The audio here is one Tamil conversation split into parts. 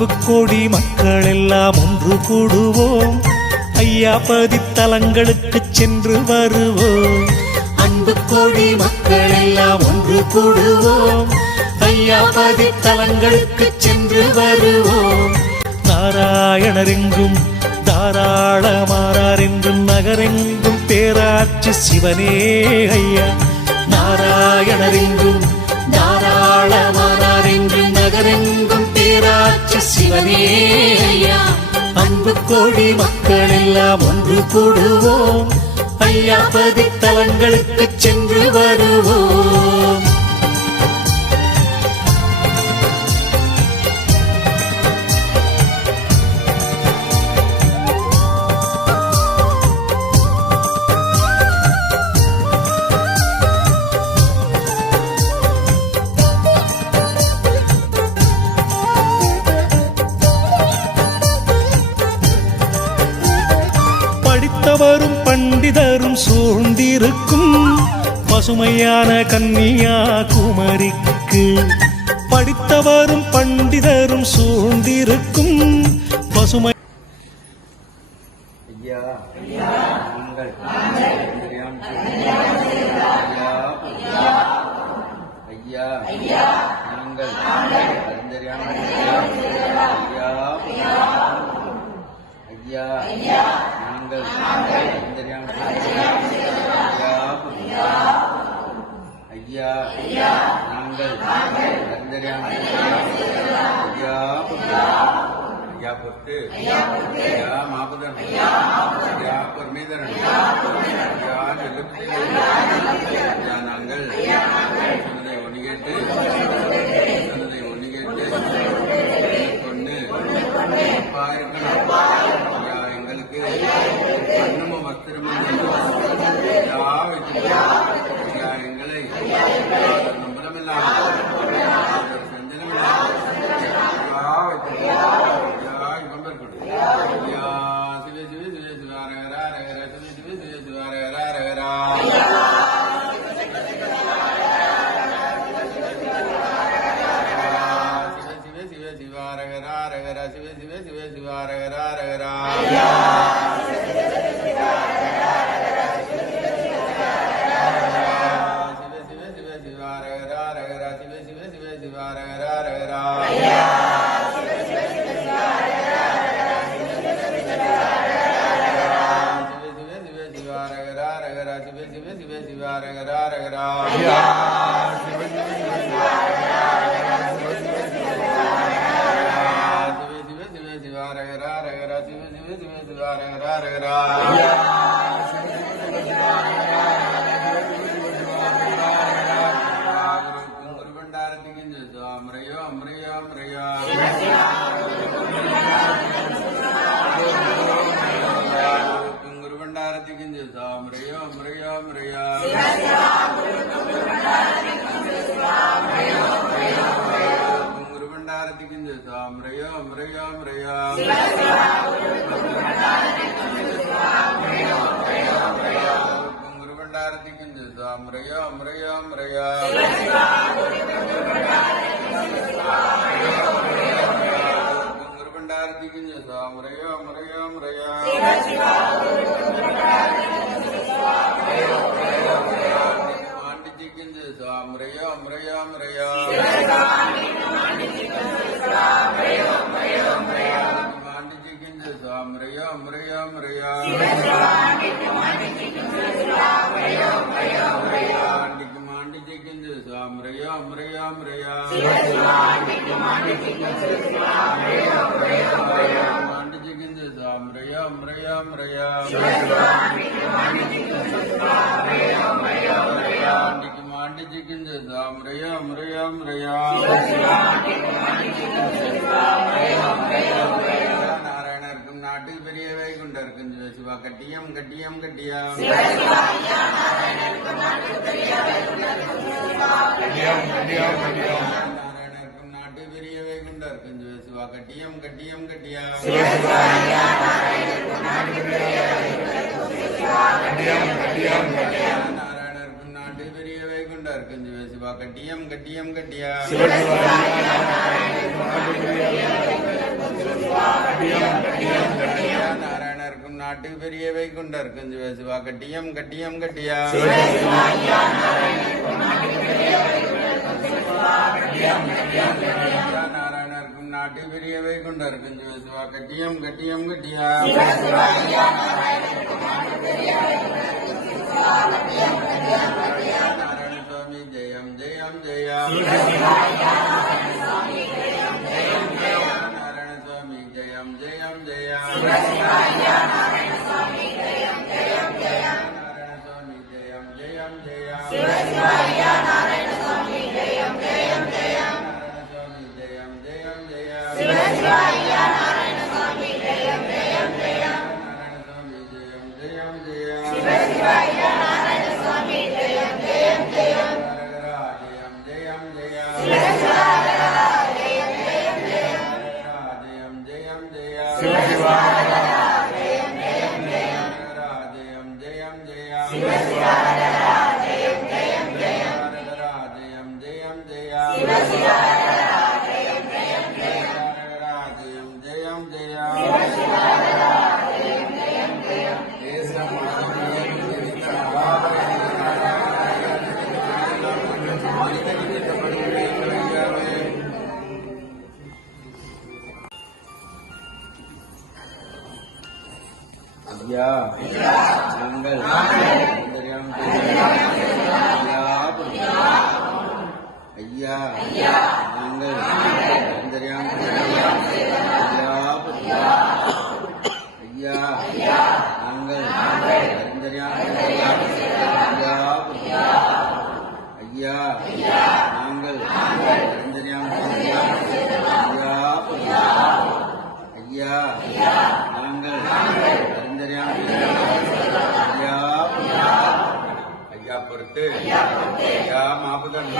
அன்பு கோடி மக்கள் எல்லாம் ஒன்று கூடுவோம், ஐயா பதித்தலங்களுக்கு சென்று வருவோம். அன்பு கோடி மக்கள் எல்லாம் ஒன்று கூடுவோம், ஐயா பதித்தலங்களுக்கு சென்று வருவோம். நாராயணரெங்கும் தாராளமானார் என்றும் நகரெங்கும் பேராட்சி சிவனே ஐயா. நாராயணரெங்கும் தாராளமானார் என்றும் நகரெங்கும் பேராட்சி சிவனே ஐயா. அன்பு கோடி மக்கள் எல்லாம் ஒன்று கூடுவோம், ஐயா பதித்தலங்களுக்கு சென்று வருவோம். படித்தவரும் பண்டிதரும் சூழ்ந்திருக்கும் பசுமையான கன்னியாகுமரிக்கு. படித்தவரும் பண்டிதரும் சூழ்ந்திருக்கும் பசுமை. ஐயா நீங்கள் ஐயா நீங்கள் ஐயா நாங்கள் ஐயா நாங்கள் ஐயா பொறுத்து ஐயா மாபதன் ஐயா பரமேதரன் ஐயா நாங்கள் சொன்னதை ஒன்று கேட்டு எங்களுக்கு அன்னமும் வஸ்திரமும் எங்களை நம்பலமில்லாமல் நாராயணருக்கும் நாட்டில் பெரியவை கொண்டிருக்கும் சிவா கட்டியம் கட்டியம் கட்டியம் நாராயணருக்கும் நாட்டில் பெரியவை கொண்டிருக்கும் சிவா கட்டியம் கட்டியம் கட்டியம் நாராயணருக்கும் நாட்டில் பெரிய பெரிய வைகுண்டா இருக்குஞ்சு சிவா கட்டியம் கட்டியம் கட்டியா நாராயணருக்கும் நாட்டுக்கு பெரிய வைகுண்டா இருக்குஞ்சு சிவா கட்டியம் கட்டியம் கட்டியா நாராயணருக்கும் நாட்டுக்கு பெரிய வைகுண்டா இருக்குஞ்சு சிவா கட்டியம் கட்டியம் கட்டியா நாராயண சுவாமி ஜெயம் ஜெயம் ஜெயா நாராயண சுவாமி ஜெயம் ஜெயம் ஜெயா நாராயண சுவாமி ஜெயம் ஜெயம் ஜெயா நாராயண சுவாமி ஜெயம் ஜெயம் ஜெயா நாராயண சுவாமி ஜெயம் ஜெயம் ஜெயா நாராயண சுவாமி ஜெயம் ஜெயம் ஜெயா ஜெயம் ஜெயம் ஐயா நாங்கள் ஐயா நாங்கள் ஐயா நாங்கள் ஐயா நாங்கள் ஐயா நாங்கள் ஐயா பொறுத்து ஐயா மாபுதன்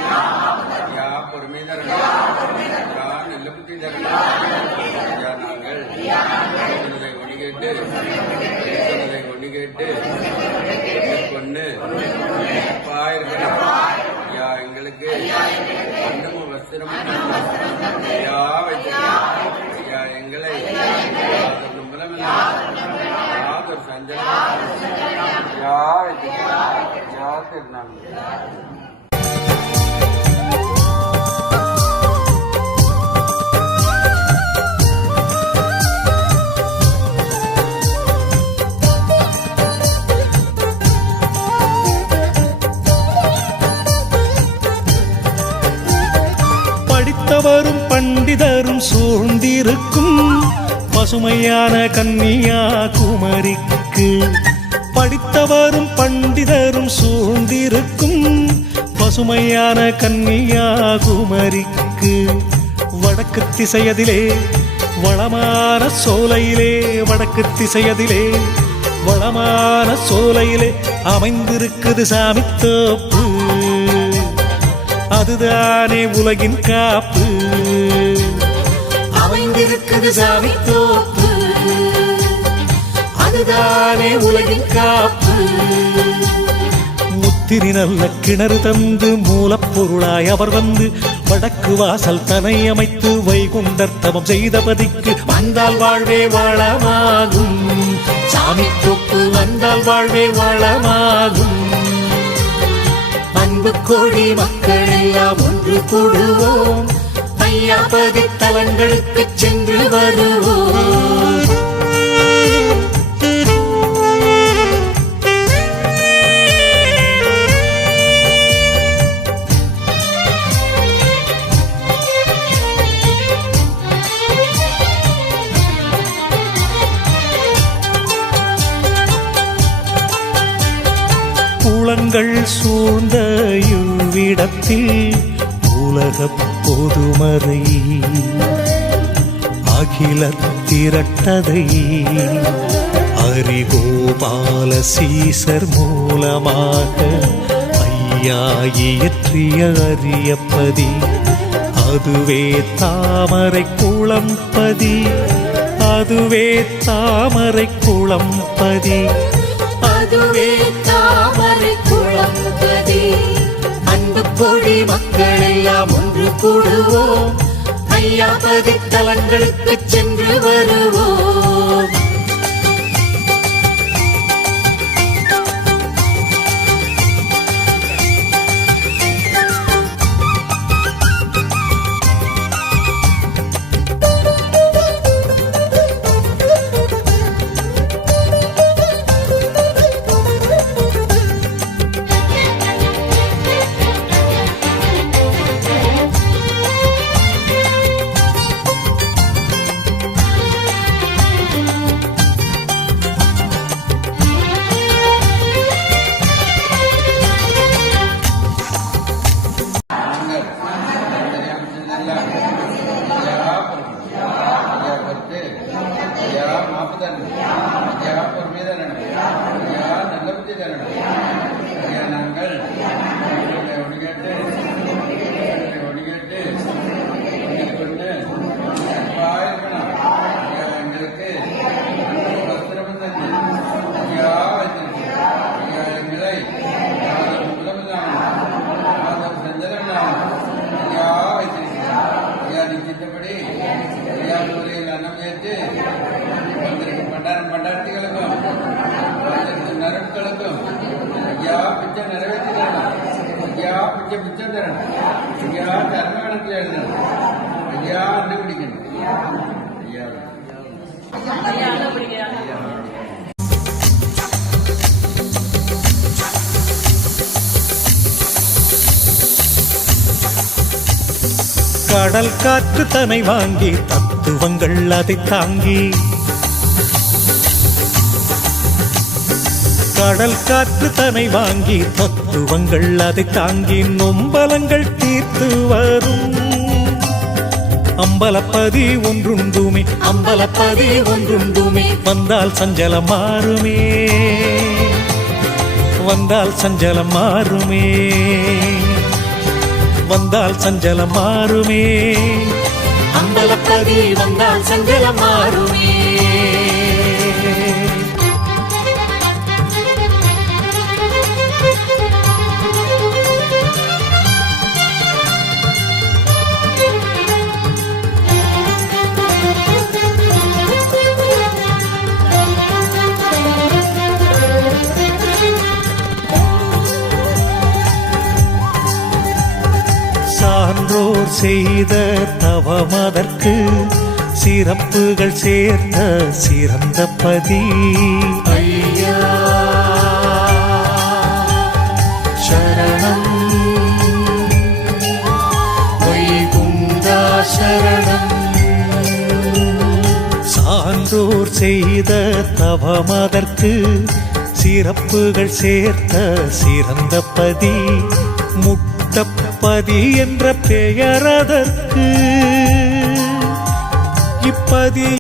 ஐயா பொறுமை தரணும் ஐயா நல்ல புத்தி தரணும் ஐயா நாங்கள் சொன்னதை ஒண்ணு கேட்டு கொண்டு அப்பா இருக்கணும் ஐயா எங்களுக்கு ஒன்றும் வஸ்திரமும் ஐயா வைத்திருக்கணும் ஐயா எங்களை ஒரு சஞ்சலம் ஐயா வைத்திருக்கணும் ஐயா திருநாங்கள் படித்தவரும் பண்டிதரும் சூழ்ந்திருக்கும் பசுமையான கன்னியாகுமரிக்கு படித்தவரும் பண்டிதரும் சூழ்ந்திருக்கும் பசுமையான கன்னியாகுமரிக்கு வடக்கு திசையதிலே வளமான சோலையிலே வடக்கு திசையதிலே வளமான சோலையிலே அமைந்திருக்குது சாமித்தோப்பு அதுதானே உலகின் காப்பு அமைந்திருக்குது சாமித்தோப்பு அதுதானே உலகின் காப்பு முத்திரி நல்ல கிணறு தந்து மூலப்பொருளாய் அவர் வந்து வடக்கு வாசல் தனை அமைத்து வைகுண்டர் தவம் செய்தபதிக்கு வந்தால் வாழ்வே வளமாகும் சாமித்தோப்பு வந்தால் வாழ்வே வளமாகும் அன்பு கோடி மக்கள் எல்லாம் ஒன்று கூடுவோம் ஐயா பதித்தலங்களுக்கு சென்று வருவோம் குளங்கள் சூழ்ந்த இவ்விடத்தில் உலகப் பொதுமறை அகில திரட்டதை ஹரிகோபால சீசர் மூலமாக ஐயா இயற்றிய அரியப்பதி அதுவே தாமரை குளம்பதி அதுவே தாமரை குளம்பதி அதுவே தாமரை குளம்பதி கோடி மக்கள் எல்லாம் ஒன்று கூடுவோம், ஐயா பதித்தலங்களுக்கு சென்று வருவோம். பிச்சை தரணும் ஐயா, கர்நாடகத்தில் எழுதணும் ஐயா, அண்ணன் பிடிக்கணும் ஐயா. கடல் காற்று தனை வாங்கி தத்துவங்கள் அதை தாங்கி, கடல் காற்று தனை வாங்கி தத்துவங்கள் அதை தாங்கி நொம்பலங்கள் தீர்த்து வரும் அம்பலப்பதி ஒன்றுண்டுமே, அம்பலப்பதி ஒன்றுண்டுமே. வந்தால் சஞ்சலம் மாறுமே, வந்தால் சஞ்சலம் மாறுமே, வந்தால் சஞ்சலம் மாறுமே. அம்பலப்பதி வந்தால் சஞ்சலம் மாறுமே. சான்றோர் செய்த தவமதற்கு சிறப்புகள் சேர்த்த சிறந்த பதி ஐயா சரணம், வைகுந்தா சரணம். சான்றோர் செய்த தவமதற்கு சிறப்புகள் சேர்த்த சிறந்த பதி முட்டப்பதி என்ற பெயர் அதற்கு. இப்பதி